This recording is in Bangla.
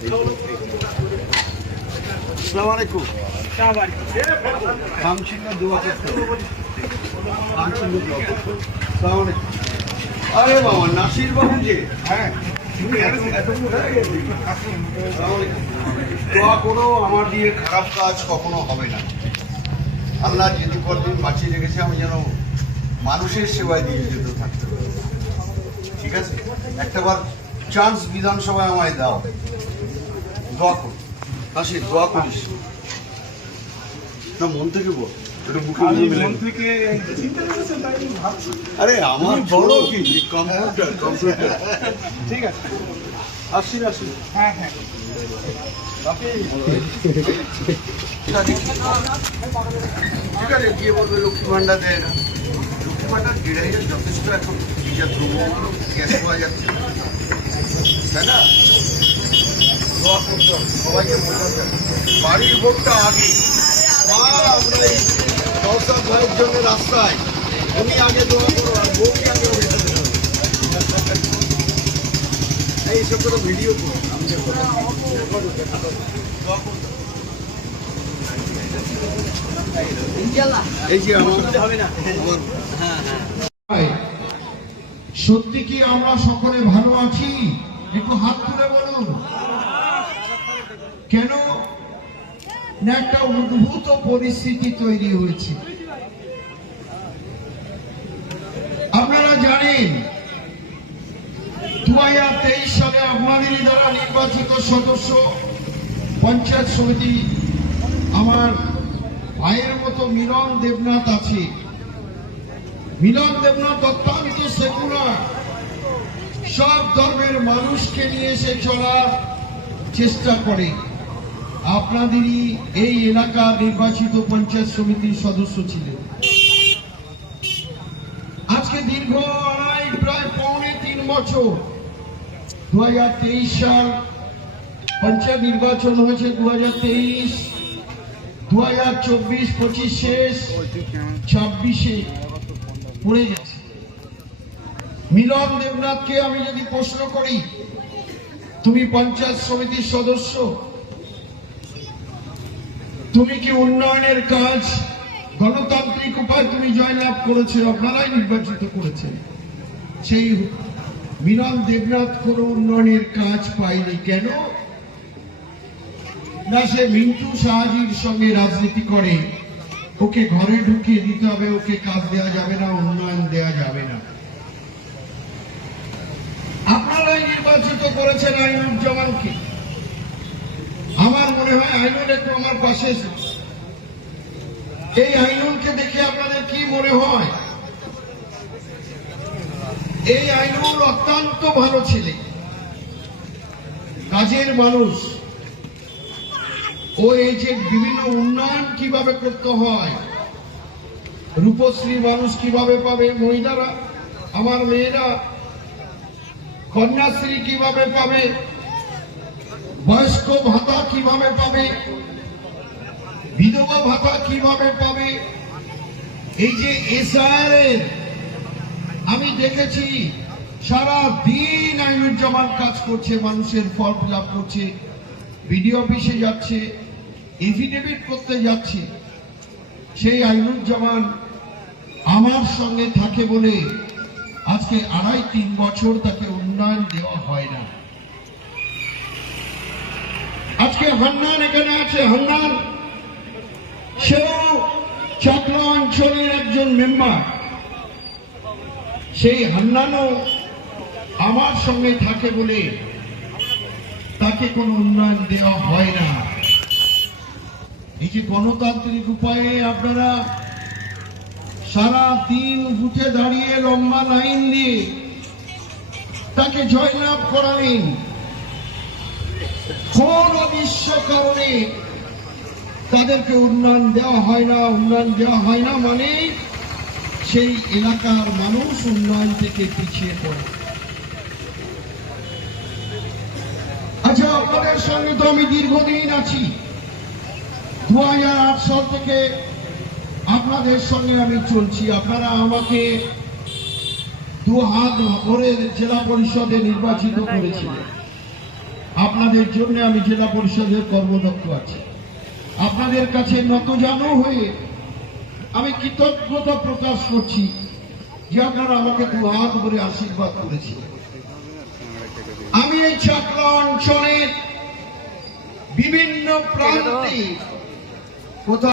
আসসালামু আলাইকুম। আরে বাবা নাসির বাবু যে, হ্যাঁ দোয়া করো, আমার দিয়ে খারাপ কাজ কখনো হবে না। আল্লাহ যেদিন পর দিন বাঁচিয়ে রেখেছে, আমি যেন মানুষের সেবায় দিয়ে যেতে থাকতে পারি। ঠিক আছে, একটাবার চান্স বিধানসভায় আমায় দাও, দোয়া করো। নাসির দোয়া করিস না, মন থেকে বল। আরে আমার বলো কি কম্পিউটার। ঠিক আছে, আসি। হ্যাঁ হ্যাঁ ঠিক আছে, গিয়ে বলবে লক্ষ্মী ভান্ডার দেয় না। লক্ষ্মী ভান্ডার 1,500 যথেষ্ট, এখন যা দ্রব্য গ্যাস পাওয়া যাচ্ছে, তাই না? দোয়া করতে হবে, সবাইকে বলতে হবে বাড়ির ভোটটা আগে। মা, আমরা এই নওশাদ ভাইয়ের জন্য রাস্তায়, তুমি আগে দোয়া করো আর বউকে আগে ওঠাতে হবে। এইসব করে ভিডিও করো, আমি দোয়া করতে এই যে সত্যি কি আমরা সকলে ভালো আছি? একটু হাত তুলে বলুন। কেন না একটা উদ্ভূত পরিস্থিতি তৈরি হয়েছে। আপনারা জানেন 2023 সালে আপনাদেরই দ্বারা নির্বাচিত সদস্য পঞ্চায়েত সমিতি আমার ভাইয়ের মতো মিলন দেবনাথ আছে। মিলন দেবনাথ অত্যন্ত সেকুলার, সব ধর্মের মানুষকে নিয়ে সে চলার চেষ্টা করে। আপনাদেরই এই এলাকার নির্বাচিত পঞ্চায়েত সমিতির সদস্য ছিলেন। আজকে দীর্ঘ প্রায় 3.25 বছর, 2023 সাল পঞ্চায়েত নির্বাচন হয়েছে, 2023, 2024-25 শেষ, 26-এ পড়ে গেছে। মিলন দেবনাথকে আমি যদি প্রশ্ন করি, তুমি পঞ্চায়েত সমিতির সদস্য, তুমি কি উন্নয়নের কাজ গণতান্ত্রিক উপায় তুমি জয়লাভ করেছো? আপনারাই নির্বাচিত করেছেন। সেই মিলন দেবনাথ কোনো উন্নয়নের কাজ পায়নি। কেন না, সে মিন্টু শাহজির সঙ্গে রাজনীতি করে। ওকে ঘরে ঢুকিয়ে দিতে হবে, ওকে কাজ দেওয়া যাবে না, উন্নয়ন দেওয়া যাবে না। আপনারাই নির্বাচিত করেছেন আইনুজ্জামানকে। আমার মনে হয় আইনুল একটু আমার পাশে এসে, এই আইনুলকে দেখে আপনাদের কি মনে হয়? এই আইনুল অত্যন্ত ভালো ছেলে, কাজের মানুষ। ও এই যে বিভিন্ন উন্নয়ন কিভাবে করতে হয়, রূপশ্রী মানুষ কিভাবে পাবে, মহিলারা, আমার মেয়েরা কন্যাশ্রী কিভাবে পাবে, বয়স্ক ভাতা কিভাবে পাবে, বিধবা ভাতা কিভাবে পাবে, এই যে এসআইআর আমি দেখেছি সারা দিন আইনুজ্জামান কাজ করছে, মানুষের ফর্ম ফিল আপ করছে, বিডিও অফিসে যাচ্ছে, এফিডেভিট করতে যাচ্ছে। সেই আইনুজ্জামান আমার সঙ্গে থাকে বলে আজকে 2.5-3 বছর তাকে উন্নয়ন দেওয়া হয় না। আজকে হান্নান এখানে আছে, হান্নান সেও চাকলা অঞ্চলের একজন মেম্বার। সেই হান্নানও আমার সঙ্গে থাকে বলে তাকে কোনো উন্নয়ন দেওয়া হয় না। এই যে গণতান্ত্রিক উপায়ে আপনারা সারা দিন উঠে দাঁড়িয়ে লম্বা লাইন দিয়ে তাকে জয়লাভ করালেন, কোন অদৃশ্য কারণে তাদেরকে উন্নয়ন দেওয়া হয় না। উন্নয়ন দেওয়া হয় না মানে সেই এলাকার মানুষ উন্নয়ন থেকে পিছিয়ে পড়ে। আচ্ছা, আপনাদের সঙ্গে তো আমি দীর্ঘদিন আছি, 2008 সাল থেকে আপনাদের সঙ্গে আমি চলছি। আপনারা আমাকে 2 হাত ভরে জেলা পরিষদে নির্বাচিত করেছিলেন। আপনাদের জন্য আমি জেলা পরিষদের কর্মদক্ষ আছি। আপনাদের কাছে নতজানু হয়ে আমি কৃতজ্ঞতা প্রকাশ করছি যে আপনারা আমাকে দুহাত ভরে আশীর্বাদ করেছেন। আমি এই চাকলা অঞ্চলের বিভিন্ন প্রান্তে কোথাও